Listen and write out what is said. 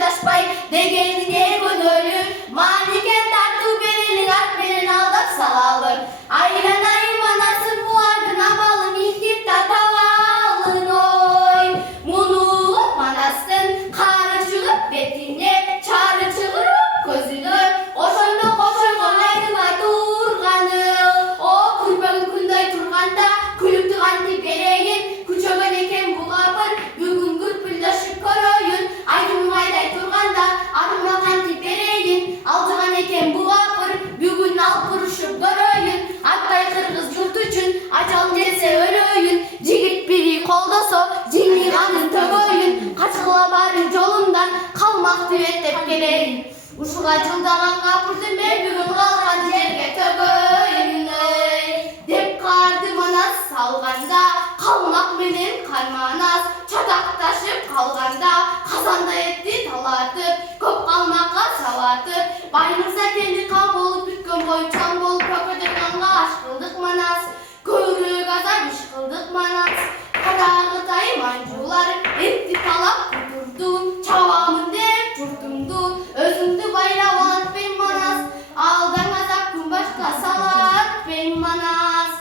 сырдаşпай, дегеніне көнөлү. Маникен тарту берелин, ак менен алдап салалы. Айланайым анасы булардын абалы, мектеп таталалын ой. Мунулу манастын кары чыгып бетине, чары чыгырып көзүнө. Ошондо кошойгон айтылбай турганы. О күлбөгүн күндөй турганда, күлүктү кантип берейин? Күчөгөн экен бул капыр, бүгүн күрпүлдөшүп көрөйүн. Айтымым айдай турганда, атыма кантип берейин? Алжыган экен бул капыр, бүгүн алып урушуп көрөйүн. Аттай кыргыз журт үчүн, ажалым келсе өлөйүн. Жигит бири колдосо, жеңил канын төгөйүн. Качкыла барын жолундан, калмакты беттеп келейин. Ушуга жылдаган капырды мен бүгүн калган жерге төгөйүн. Деп карды манас салганда, калмак менен карманас. Чатакташып калганда, казанда этти талатып, көп калмакка салатып. Баймырза кенди кал болуп бүткөн бой чаң болуп көкөдөн канга аш кылдык манас. Көрөк азап иш кылдык манас. Карагытай манжуулар